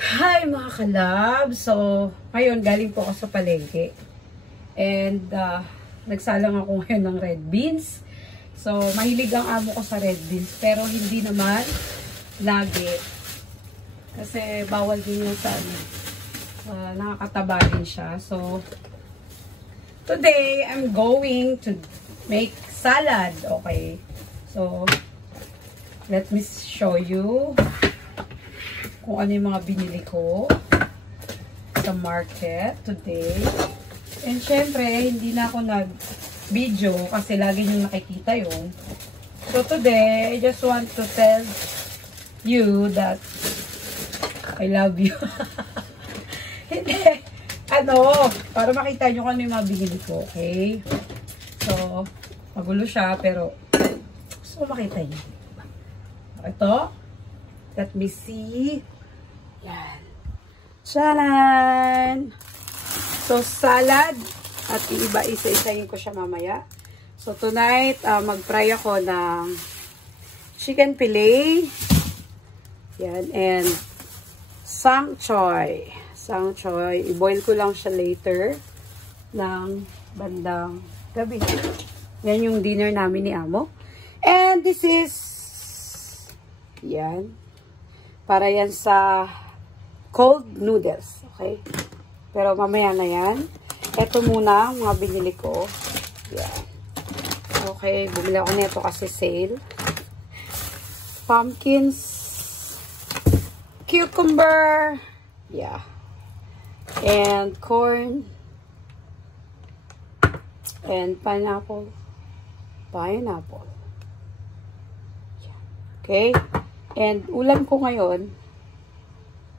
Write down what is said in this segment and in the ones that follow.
Hi mga kalab! So, ngayon galing po ako sa palengke. And, nagsalang ako ngayon ng red beans. So, mahilig ang amo ko sa red beans. Pero hindi naman lagi. Kasi bawal din yung sa ano. Nakakataba din siya. So, today, I'm going to make salad. Okay. So, let me show you kung ano yung mga binili ko sa market today. And syempre, hindi na ako nag-video kasi lagi nyo nakikita yun. So today, I just want to tell you that I love you. Hindi. Para makita nyo kung ano yung mga binili ko. Okay? So, magulo siya, pero gusto ko makita nyo. Ito. Let me see. Yan. Charan! So, salad. At iba isa-isahin ko siya mamaya. So, tonight, mag-fry ako ng chicken fillet. Yan. And sang choy. Sang choy. I-boil ko lang siya later ng bandang gabi. Yan yung dinner namin ni Amo. And this is yan. Para yan sa cold noodles. Okay? Pero mamaya na yan. Ito muna, mga binili ko. Yan. Okay. Bumili ako nito kasi sale. Pumpkins. Cucumber. Yeah. And corn. And pineapple. Pineapple. Yeah. Okay. And ulam ko ngayon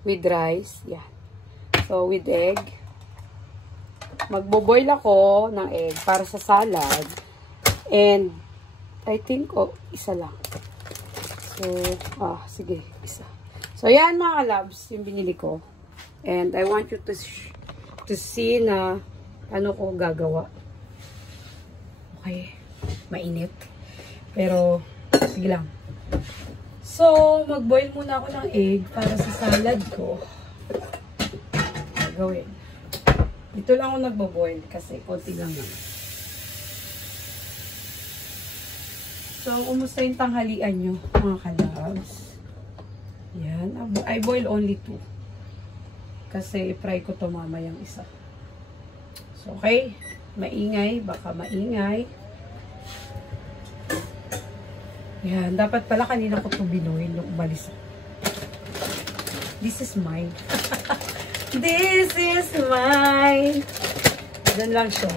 with rice. Yan. So, with egg. Magbo-boil ako ng egg para sa salad. And, I think, isa lang. So, sige, isa. So, yan mga kalabs, yung binili ko. And, I want you to see na ano ko gagawa. Okay. Mainit. Pero, sige lang. So, mag-boil muna ako ng egg para sa salad ko. Gagawin. Dito lang ako nagbo-boil kasi konti lang naman. So, kumusta yung tanghalian nyo, mga kalabs? Yan. I boil only 2. Kasi i-fry ko to mamayang isa. So, okay. Maingay. Baka maingay. Yan, dapat pala kanina ko ito binuhin nung umalis. This is mine. This is mine. Diyan lang siya.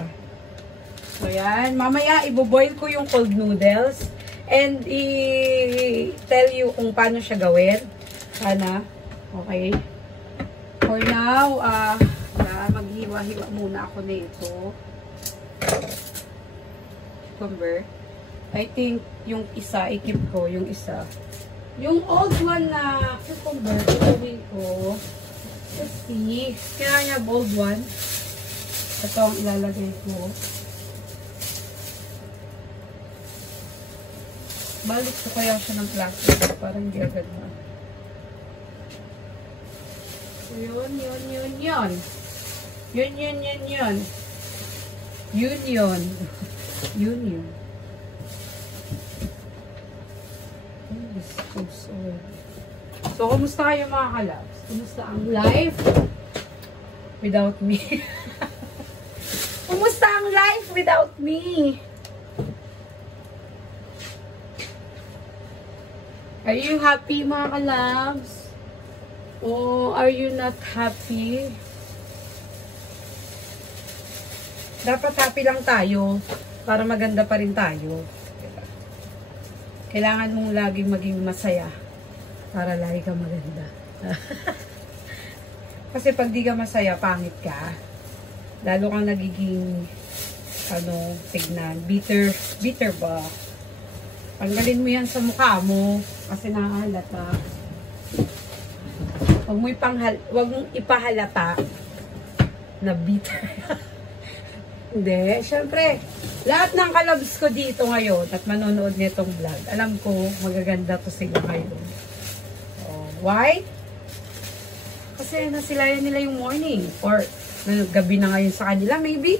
So, yan. Mamaya, iboboil ko yung cold noodles. And, i-tell you kung paano siya gawin. Sana. Okay. For now, maghiwa-hiwa muna ako nito. Cucumber. I think, yung isa, i-keep ko, yung isa. Yung old one na cucumber, gawin ko. Let's see. Kaya niya bold one. Ito ang ilalagay ko. Balik ko kaya siya ng plastic. Parang hindi agad na. So, yun. Yun. So, kumusta kayo mga kalabs? Kumusta ang life without me? Kumusta ang life without me? Are you happy mga kalabs? Or are you not happy? Dapat happy lang tayo para maganda pa rin tayo. Kailangan mong laging maging masaya para lagi ka maganda. Kasi pag di ka masaya, pangit ka. Lalo kang nagiging tignan, bitter ba? Tanggalin mo yan sa mukha mo kasi nakahalata. Huwag mong ipahalata na bitter. Hindi. Siyempre, lahat ng kalabs ko dito ngayon at manonood nitong vlog, alam ko magaganda to sila ngayon. Oh, why? Kasi nasilayan nila yung morning. Or gabi na ngayon sa kanila, maybe.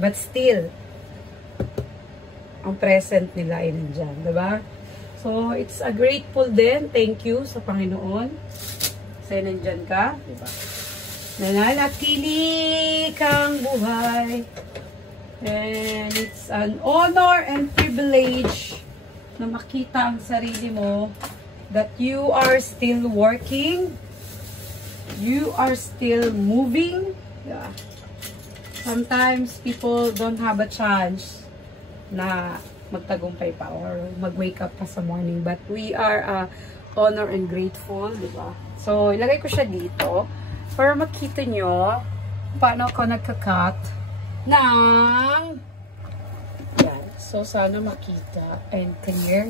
But still, ang present nila ay nandyan. Diba? So, it's a grateful din. Thank you sa Panginoon. Kasi nandyan ka. Diba? Nananatili kang buhay. And it's an honor and privilege na makita ang sarili mo that you are still working, you are still moving. Yeah. Sometimes people don't have a chance na magtagumpay pa or mag-wake up pa sa morning, but we are honor and grateful, di ba? So, ilagay ko siya dito para makita nyo paano ako nagka-cut ng yan. So, sana makita and clear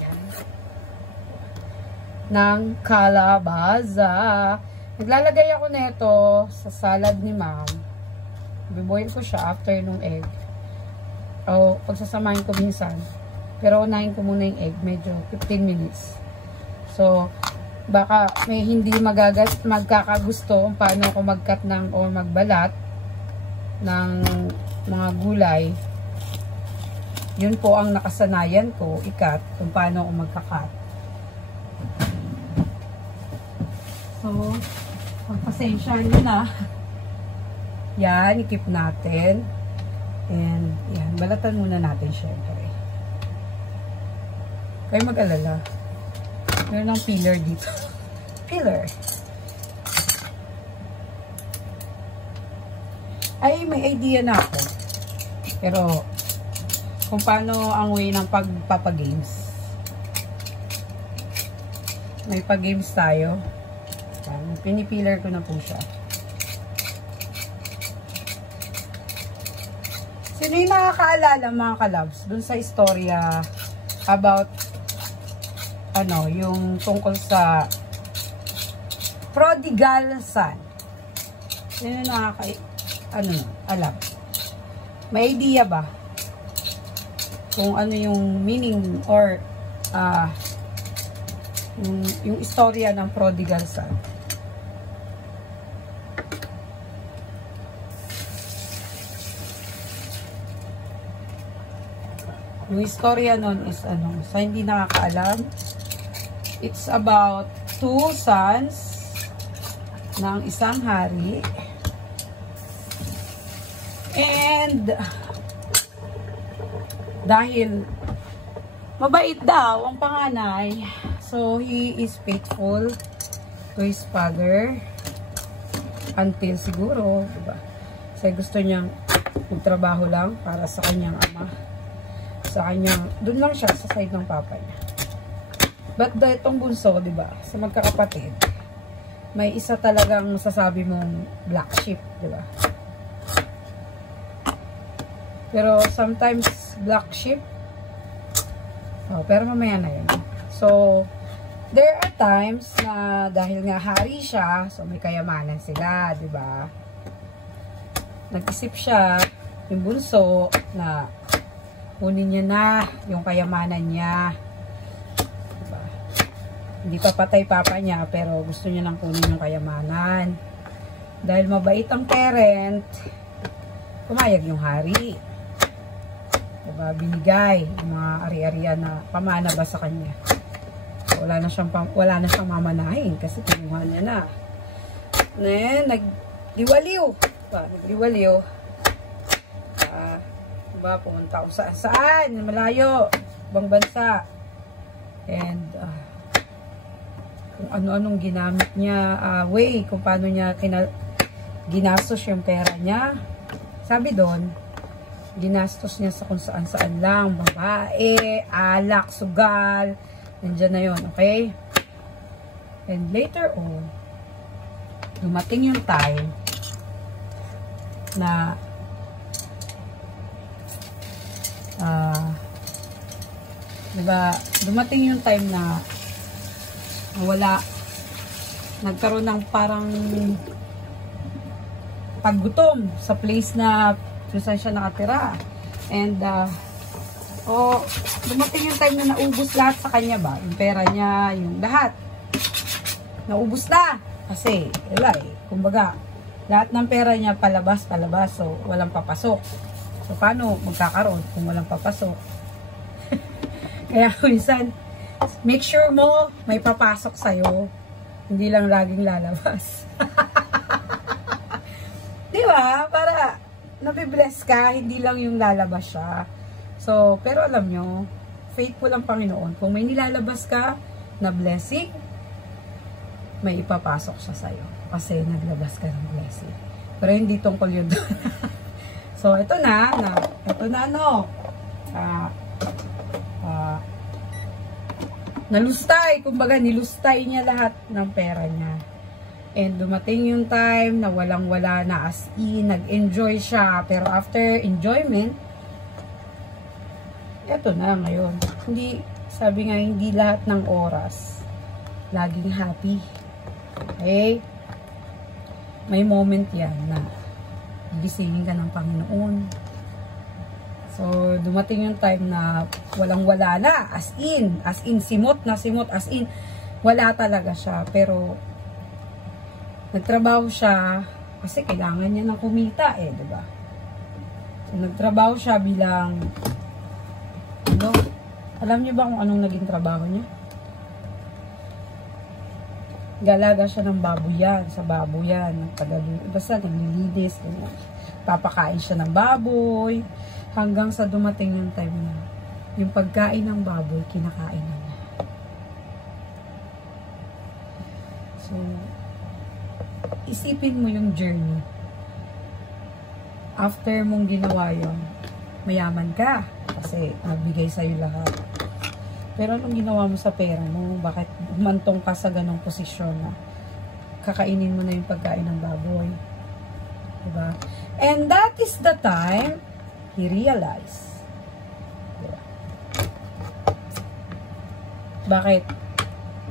yan ng kalabaza. Naglalagay ako nito sa salad ni ma'am. Biboil ko siya after nung egg. O, pagsasamahin ko minsan. Pero unahin ko muna yung egg. Medyo 15 minutes. So, baka may hindi magkakagusto kung paano ako mag-cut ng o magbalat ng mga gulay. Yun po ang nakasanayan ko, i-cut, kung paano ako magka-cut. So, pagpasensya nyo na. Yan, i-keep natin. And, yan, balatan muna natin syempre. Kayo mag-alala. Meron ng peeler dito. Peeler. Ay, may idea na ako. Pero, kung paano ang way ng pagpapagames. May pag-games tayo. Pinipiler ko na po siya. Sino yung nakakaalala mga kalabs dun sa istorya about ano, yung tungkol sa prodigal son? Sino yung alam? May idea ba kung ano yung meaning or yung istorya ng prodigal son? Yung istorya nun is ano, sa hindi nakakaalam, it's about two sons ng isang hari. And dahil mabait daw ang panganay, so he is faithful to his father until siguro, diba? Kasi gusto niyang magtrabaho lang para sa kanyang ama. Sa kanyang, dun lang siya sa side ng papa niya. But itong bunso, diba? Sa magkakapatid, may isa talagang masasabi mong black sheep, diba? Pero sometimes black sheep. Oh, pero mamaya na yun. So, there are times na dahil nga hari siya, so may kayamanan sila, diba? Nag-isip siya, yung bunso, na kunin niya na yung kayamanan niya. Diba? Hindi pa patay papa niya, pero gusto niya lang kunin yung kayamanan. Dahil mabait ang parent, pumayag yung hari. Diba? Binigay yung mga ari-arian na pamana ba sa kanya. Wala na siyang mamanahin kasi kinuha niya na. Then, nagdiwaliw. Nagdiwaliw. Diba? Pumunta kung saan. Malayo. Ibang bansa. And, kung ano-anong ginamit niya, way, kung paano niya ginastos yung pera niya. Sabi doon, ginastos niya sa kung saan-saan lang. Babae, alak, sugal. Nandiyan na yun, okay? And later on, dumating yung time na diba, dumating yung time na nagkaroon ng parang paggutom sa place na kung saan siya nakatira. And dumating yung time na naubos lahat sa kanya ba? Yung pera niya, yung lahat. Naubos na. Kasi, wala eh. Kumbaga, lahat ng pera niya palabas. So, walang papasok. So, paano magkakaroon kung walang papasok? Kaya, minsan, make sure mo may papasok sa'yo. Hindi lang laging lalabas. Di ba? Para nabibless ka, hindi lang yung lalabas siya. So, pero alam nyo, faithful ang Panginoon. Kung may nilalabas ka na blessing, may ipapasok siya sa'yo. Kasi naglabas ka ng blessing. Pero hindi tungkol yun doon. So, ito na no. Nalustay. Kumbaga, nilustay niya lahat ng pera niya. And dumating yung time na walang-wala na, as in, nag-enjoy siya. Pero after enjoyment, eto na ngayon. Hindi, sabi nga, hindi lahat ng oras laging happy. Okay? May moment yan na gisingin ka ng Panginoon. So, dumating yung time na walang-wala na. As in, simot, as in, wala talaga siya. Pero, nagtrabaho siya kasi kailangan niya ng kumita eh, diba? So, nagtrabaho siya bilang alam niyo ba kung anong naging trabaho niya? Galaga siya ng baboyan, sa baboyan, basta naglilinis, papakain siya ng baboy, hanggang sa dumating yung time na yung pagkain ng baboy, kinakain na niya. So, isipin mo yung journey. After mong ginawa yun, mayaman ka kasi nagbigay sa'yo lahat. Pero anong ginawa mo sa pera mo? Bakit humantong ka sa ganong posisyon na kakainin mo na yung pagkain ng baboy? Diba? And that is the time he realized. Diba? Bakit?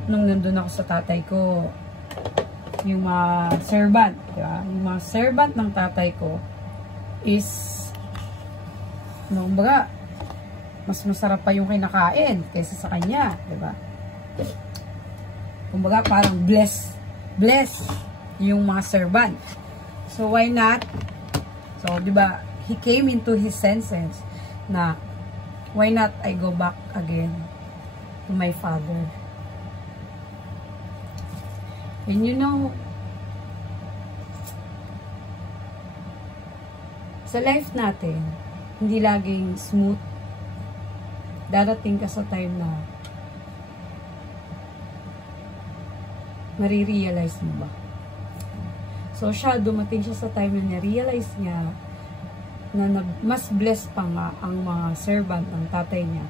Nung nandun ako sa tatay ko, yung mga servant, diba? Yung mga servant ng tatay ko is kumbaga, mas masarap pa yung kinakain kaysa sa kanya, diba? Kumbaga, parang bless yung mga servant. So, why not? So, diba, he came into his senses na, why not I go back again to my father? And you know, sa life natin, hindi laging smooth. Darating ka sa time na marirealize mo ba? So, dumating siya sa time na realize niya na mas blessed pa nga ang mga servant ng tatay niya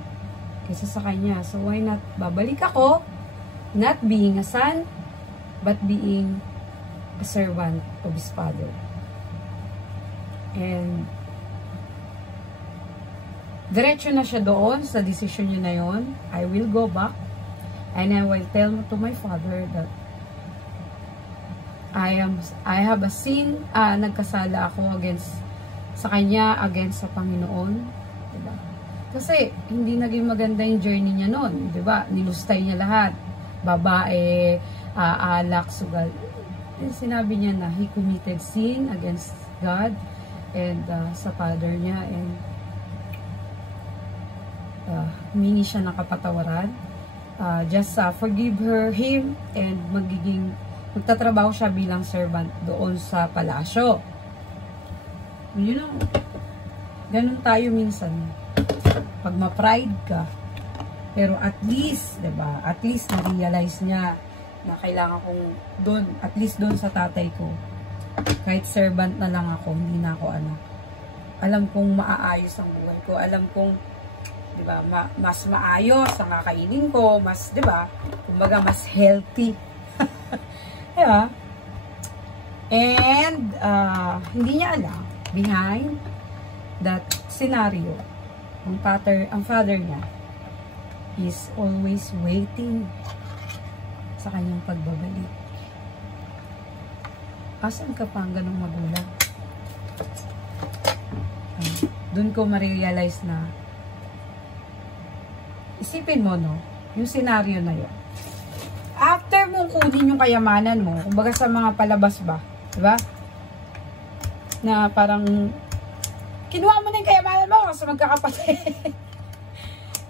kaysa sa kanya. So, why not babalik ako, not being a son, but being a servant of his father. And diretso na siya doon sa decision niya na yon. I will go back and I will tell to my father that I have a sin, nagkasala ako against sa kanya, against sa Panginoon. Diba? Kasi hindi naging maganda yung journey niya noon, 'di ba? Nilustay niya lahat. Babae, alak, sugal. Sinabi niya na he committed sin against God and sa father niya, and humingi siya ng kapatawaran. Just forgive him, and magtatrabaho siya bilang servant doon sa palasyo. You know, ganun tayo minsan. Pag ma-pride ka, pero at least, diba, at least na-realize niya na kailangan kong doon, at least doon sa tatay ko, kahit servant na lang ako, hindi na ako anak. Alam kong maaayos ang buhay ko. Alam kong, diba, mas maayos ang kakainin ko, mas, diba, kumbaga, mas healthy. Diba? And, hindi niya alam, behind that scenario, ang father niya is always waiting sa kanyang pagbabalik. Asan ka pa ang ganong magulang? Doon ko ma-realize na isipin mo, no, yung scenario na yun. After mong kunin yung kayamanan mo, kumbaga sa mga palabas ba, diba? Na parang, kinuha mo na yung kayamanan mo kasi magkakapatid.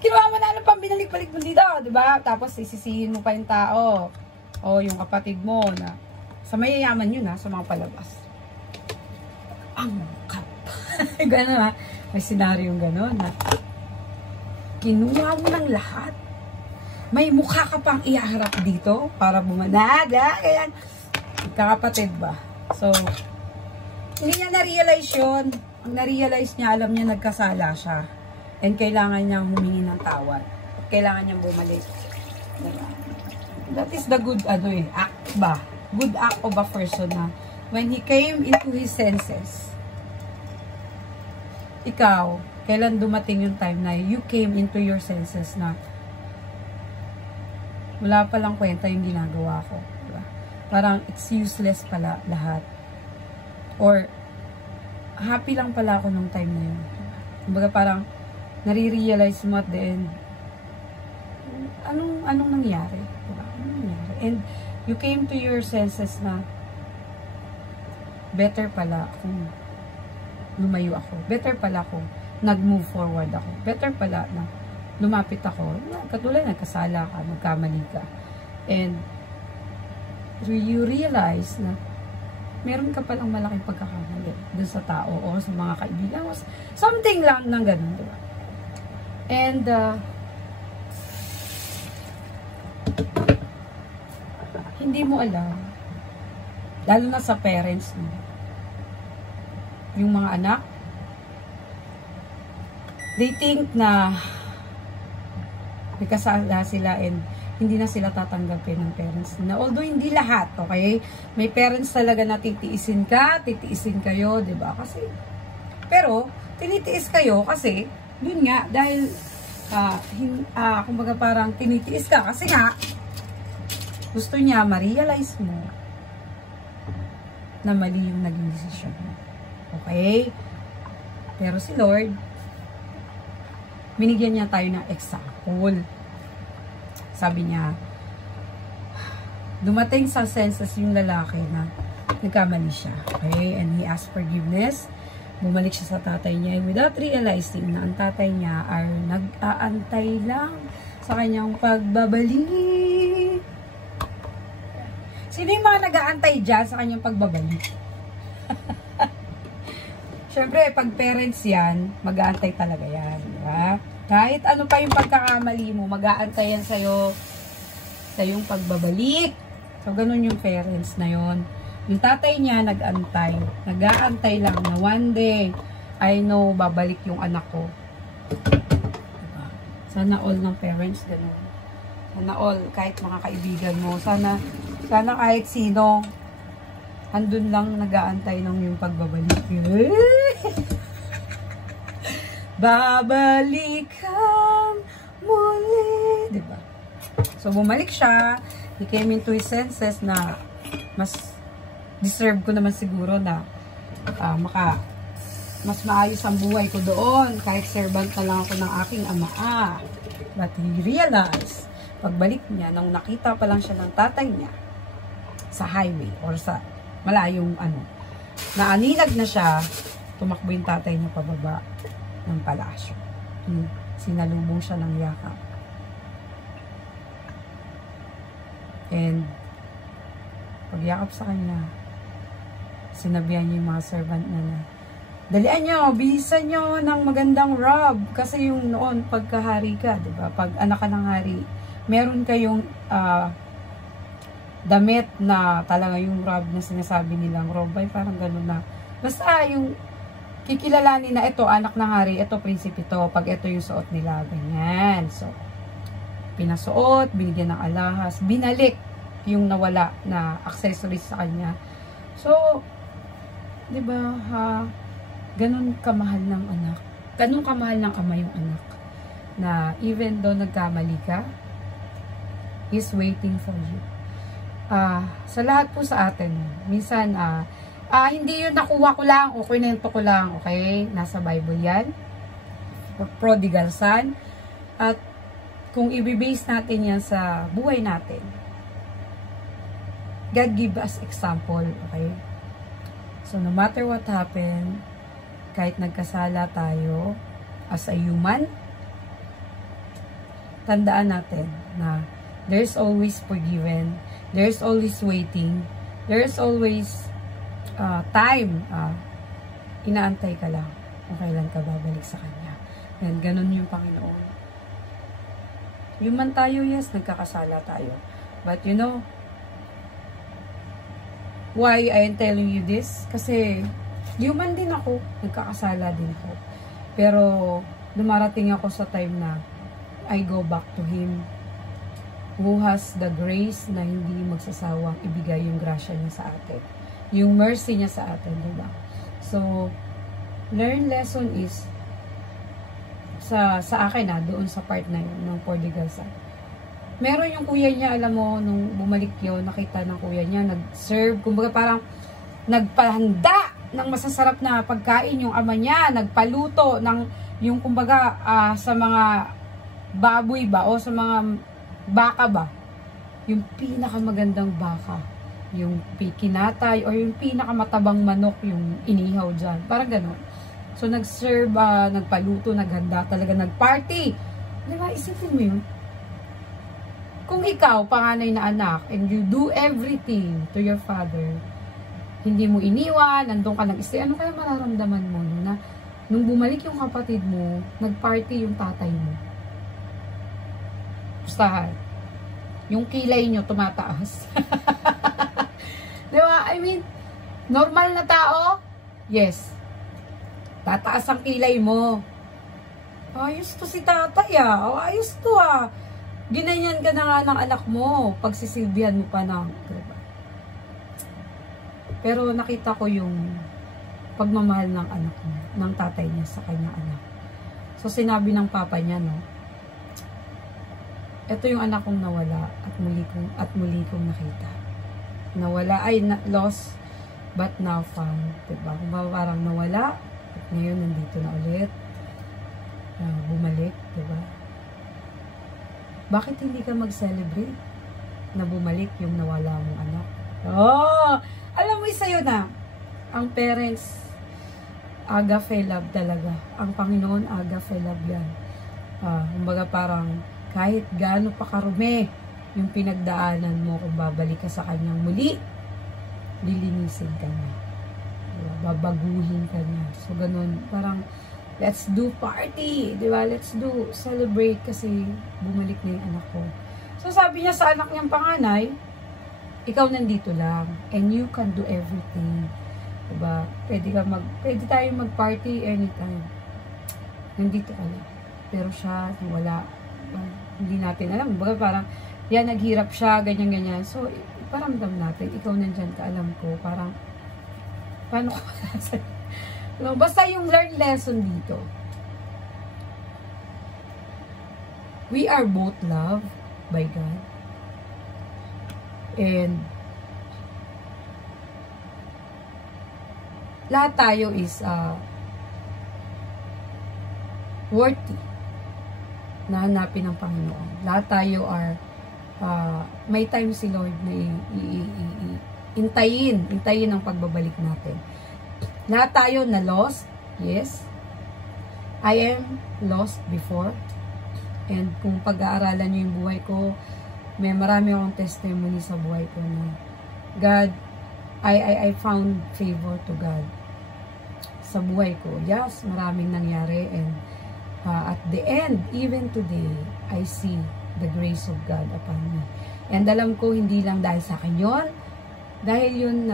Kinuha mo na pang binalik-balik mo dito, diba? Tapos isisihin mo pa yung tao, o yung kapatid mo, na sa mayayaman yun ha, sa mga palabas. Ang kapal. Gano'n ha, may senaryo gano'n ha. Kinuha mo ng lahat. May mukha ka pang iharap dito para bumanad. Kaya, kakapatid ba? So, hindi niya na-realize yun. Ang na-realize niya, alam niya nagkasala siya. And kailangan niyang humingi ng tawad. Kailangan niyang bumalik. Diba? That is the good act ba? Good act of a person na when he came into his senses. Ikaw, kailan dumating yung time na you came into your senses na wala palang kwenta yung ginagawa ko. Diba? Parang it's useless pala lahat. Or happy lang pala ako nung time na yun. Kumbaga parang nare-realize mo at the end, anong nangyari? Diba? Anong nangyari? And you came to your senses na better pala kung lumayo ako. Better pala kung nag-move forward ako. Better pala na lumapit ako. Katulad, nagkasala ka, nagkamali ka. And you realize na meron ka palang malaking pagkakamali dun sa tao o sa mga kaibigan. Something lang ng ganun, diba? And hindi mo alam, lalo na sa parents mo, yung mga anak, they think na may kasala sila and hindi na sila tatanggapin ng parents na. Although hindi lahat, okay? May parents talaga na titiisin ka, titiisin kayo, diba? Kasi, pero, tinitiis kayo kasi, yun nga, dahil, kumbaga parang tinitiis ka kasi nga, gusto niya ma-realize mo na mali yung naging desisyon mo. Okay? Pero si Lord, binigyan niya tayo ng example. Sabi niya, dumating sa senses yung lalaki na nagkamali siya. Okay? And he asked forgiveness. Bumalik siya sa tatay niya. And without realizing na ang tatay niya ay nag-aantay lang sa kanyang pagbabalik. Sino yung mga nag-aantay dyan sa kanyang pagbabalik? Siyempre, pag parents yan, mag-aantay talaga yan. Diba? Kahit ano pa yung pagkakamali mo, mag-aantay yan sa'yo sa yung pagbabalik. So, ganun yung parents na yon. Yung tatay niya, nag-antay. Nag-aantay lang na one day, I know, babalik yung anak ko. Diba? Sana all ng parents, ganun. Sana all, kahit mga kaibigan mo. Sana kahit sino, andun lang nag-aantay ng yung pagbabalik. Babalik kang muli. Diba? So, bumalik siya. He came into his senses na mas deserve ko naman siguro na mas maayos ang buhay ko doon. Kahit servant na lang ako ng aking ama. But he realized, pagbalik niya, nang nakita pa lang siya ng tatay niya sa highway or sa malayong naaninag na siya, tumakbo yung tatay niya pababa ng palasyo. Sinalubong siya ng yakap. And pagyakap sa kanya, sinabihan niya yung mga servant na dalian nyo, bilisan nyo ng magandang rob. Kasi yung noon, pagkahari ka, diba? Pag anak ka ng hari, meron kayong damit na talaga yung rob na sinasabi nilang rob ay parang gano'n na. Basta yung kikilalanin na ito, anak ng hari, ito prinsipe ito, pag ito yung suot nila, ganyan. So, pinasuot, binigyan ng alahas, binalik yung nawala na accessories sa kanya. So, di ba, ganun kamahal ng anak. Ganun kamahal ng ama yung anak. Na even though nagkamali ka, He's waiting for you. Sa lahat po sa atin, minsan, hindi yun nakuha ko lang o kwento ko lang, okay? Nasa Bible yan. Prodigal son. At kung i-base natin yan sa buhay natin, God give us example, okay? So, no matter what happened, kahit nagkasala tayo, as a human, tandaan natin na there's always forgiven, there's always waiting, there's always time, inaantay ka lang kung kailan ka babalik sa Kanya. Yan, ganun yung Panginoon. Human tayo, yes, nagkakasala tayo. But you know, why I am telling you this? Kasi, human din ako, nagkakasala din ako. Pero, dumarating ako sa time na I go back to Him who has the grace na hindi magsasawang ibigay yung grasya niya sa atin. Yung mercy niya sa atin, diba? So, learn lesson is sa akin doon sa part na yun, ng prodigal son. Meron yung kuya niya, alam mo, nung bumalik yun, nakita ng kuya niya, nag-serve, kumbaga parang nagpahanda ng masasarap na pagkain yung ama niya, nagpaluto ng yung kumbaga sa mga baboy ba o sa mga baka ba, yung pinakamagandang baka, yung kinatay or yung pinakamatabang manok yung inihaw dyan, parang gano'n. So nag-serve, nagpaluto, naghanda talaga, nag-party, diba? Isipin mo yun, kung ikaw panganay na anak and you do everything to your father, hindi mo iniwan, nandun ka nag-stay, ano kaya mararamdaman mo na nung bumalik yung kapatid mo, nag-party yung tatay mo? Pustahan. Yung kilay nyo tumataas. Diba? I mean, normal na tao, yes. Tataas ang kilay mo. Ayos to si tatay ayos to Ginanyan ka na nga ng anak mo. Pagsisilbihan mo pa ng, diba? Pero nakita ko yung pagmamahal ng anak mo, ng tatay niya sa kanyang anak. So sinabi ng papa niya, no, ito yung anak kong nawala at muli kong nakita. Nawala ay lost but now found. Diba? Kung parang nawala at ngayon nandito na ulit. Bumalik, diba? Bakit hindi ka mag-celebrate na bumalik yung nawala mong anak? Alam mo isa yun ang parents, agape love talaga. Ang Panginoon, agape love yan. Kumbaga parang kahit gaano pa karumi yung pinagdaanan mo, kung babalik ka sa Kanyang muli, lilinisin ka niya. Babaguhin ka niya. So ganun, parang let's do party, di ba? Let's do celebrate kasi bumalik na yung anak ko. So sabi niya sa anak niyang panganay, ikaw nandito lang and you can do everything. Diba? Pwede tayong mag-party anytime. Nandito ka lang. Pero siya, wala. Hindi natin alam. Baga parang, yan, naghirap siya, ganyan-ganyan. So, paramdam natin. Ikaw nandyan ka, alam ko. Parang, paano ko malasan? No, basta yung learn lesson dito. We are both loved by God. And, lahat tayo is worthy na hanapin ng Panginoon. Lahat tayo are may time si Lord na intayin ang pagbabalik natin. Lahat tayo na lost, yes. I am lost before. And kung pag-aaralan nyo yung buhay ko, may marami akong testimony sa buhay ko na God, I found favor to God sa buhay ko. Yes, maraming nangyari and at the end, even today, I see the grace of God upon me. And alam ko, hindi lang dahil sa akin yun, dahil yun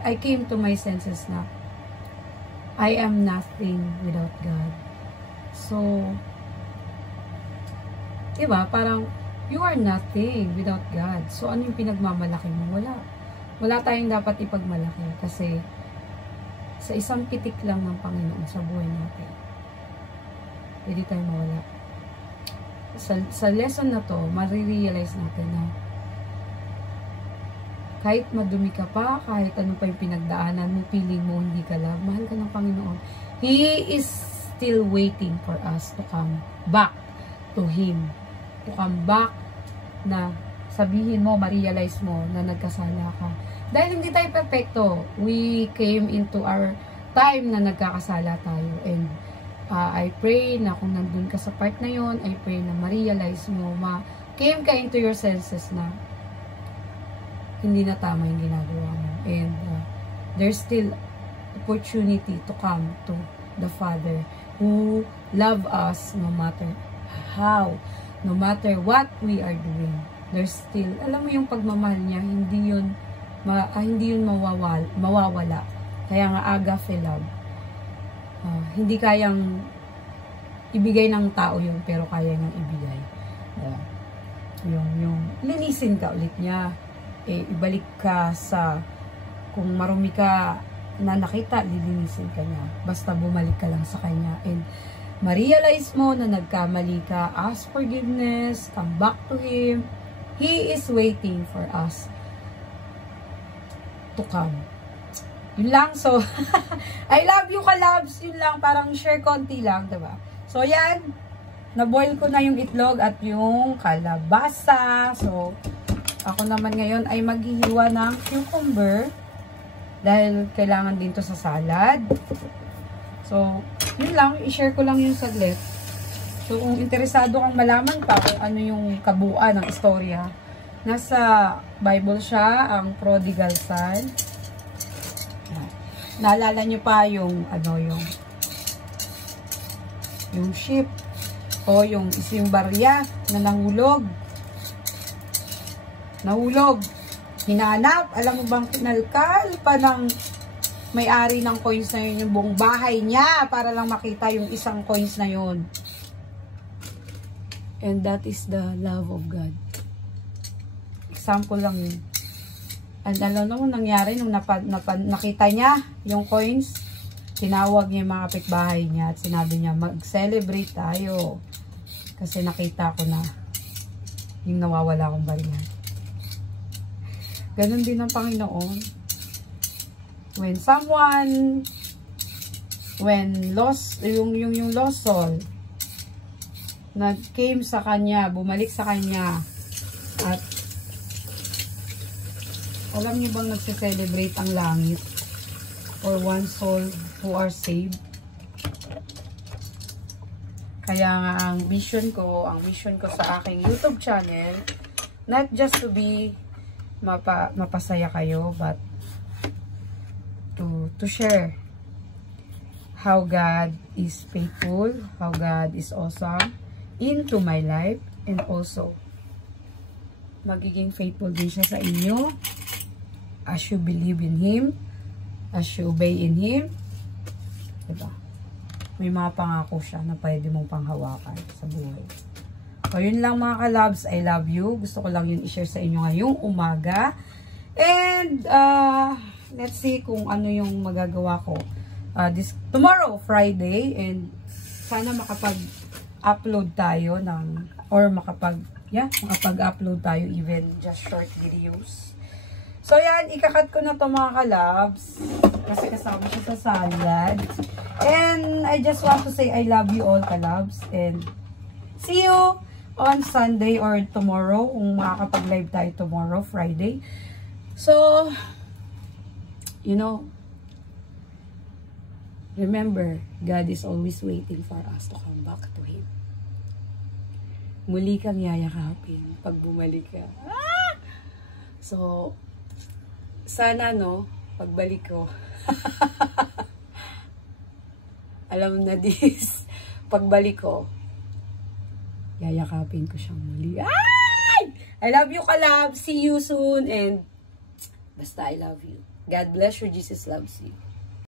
I came to my senses na I am nothing without God. So, diba, parang you are nothing without God. So, ano yung pinagmamalaki mo? Wala. Wala tayong dapat ipagmalaki kasi sa isang pitik lang ng Panginoon sa buhay natin, pwede tayong mawala. Sa lesson na to, marirealize natin na kahit madumi ka pa, kahit ano pa yung pinagdaanan mo, feeling mo hindi ka love, mahal ka ng Panginoon. He is still waiting for us to come back to Him. To come back na sabihin mo, ma-realize mo na nagkasala ka. Dahil hindi tayo perfecto. We came into our time na nagkakasala tayo. And I pray na kung nandun ka sa part na yon, I pray na ma-realize mo, came ka into your senses na hindi na tama yung ginagawa mo. And there's still opportunity to come to the Father who love us no matter how, no matter what we are doing. There's still, alam mo yung pagmamahal niya, hindi yun mawawala. Kaya nga agape love. Hindi kayang ibigay ng tao yun, pero kaya niyang ibigay. Yung linisin ka ulit niya. Ibalik ka sa, kung marumi ka na nakita, lilinisin ka niya. Basta bumalik ka lang sa kanya. And ma-realize mo na nagkamali ka, ask forgiveness, come back to Him. He is waiting for us to come. Yun lang. So, I love you, kalabs. Yun lang. Parang share konti lang, diba? So, yan. Na-boil ko na yung itlog at yung kalabasa. So, ako naman ngayon ay maghihiwa ng cucumber. Dahil kailangan din to sa salad. So, yun lang. I-share ko lang yung saglit. So, kung interesado kang malaman pa kung ano yung kabuuan ng istorya, nasa Bible siya, ang prodigal son. Naalala nyo pa yung, yung sheep, o yung barya na nahulog. Hinanap. Alam mo bang kinalkal pa ng may-ari ng coins na yun, yung buong bahay niya, para lang makita yung isang coins na yun. And that is the love of God. Example lang yun. And alam mo nangyari nung nakita niya yung coins, tinawag niya yung mga kapitbahay niya at sinabi niya, mag-celebrate tayo. Kasi nakita ko na yung nawawala kong barya. Ganon din ang Panginoon. When lost, yung lost soul, nag-came sa kanya, bumalik sa kanya, at alam niyo bang nagse-celebrate ang langit for one soul who are saved? Kaya nga ang mission ko sa aking YouTube channel, not just to be mapasaya kayo, but to share how God is faithful, how God is awesome into my life, and also magiging faithful din siya sa inyo as you believe in Him, as you obey in Him. Diba? May mga pangako siya na pwede mong panghawakan sa buhay. So, yun lang mga kalabs. I love you. Gusto ko lang yun i-share sa inyo ngayong umaga. And, let's see kung ano yung magagawa ko. Tomorrow, Friday, and sana makapag-upload tayo makapag-upload tayo even just short videos. So, yan, ikakat ko na to mga kalabs. Kasi kasama siya sa salad. And, I just want to say I love you all, kalabs. And, see you on Sunday or tomorrow. Kung makakapag-live tayo tomorrow, Friday. So, remember, God is always waiting for us to come back to Him. Muli kang yayakapin pag bumalik ka. So, sana pagbalik ko, alam na this, pagbalik ko, yayakapin ko siyang muli. Ay! I love you, kalab. See you soon. And basta I love you. God bless you. Jesus loves you.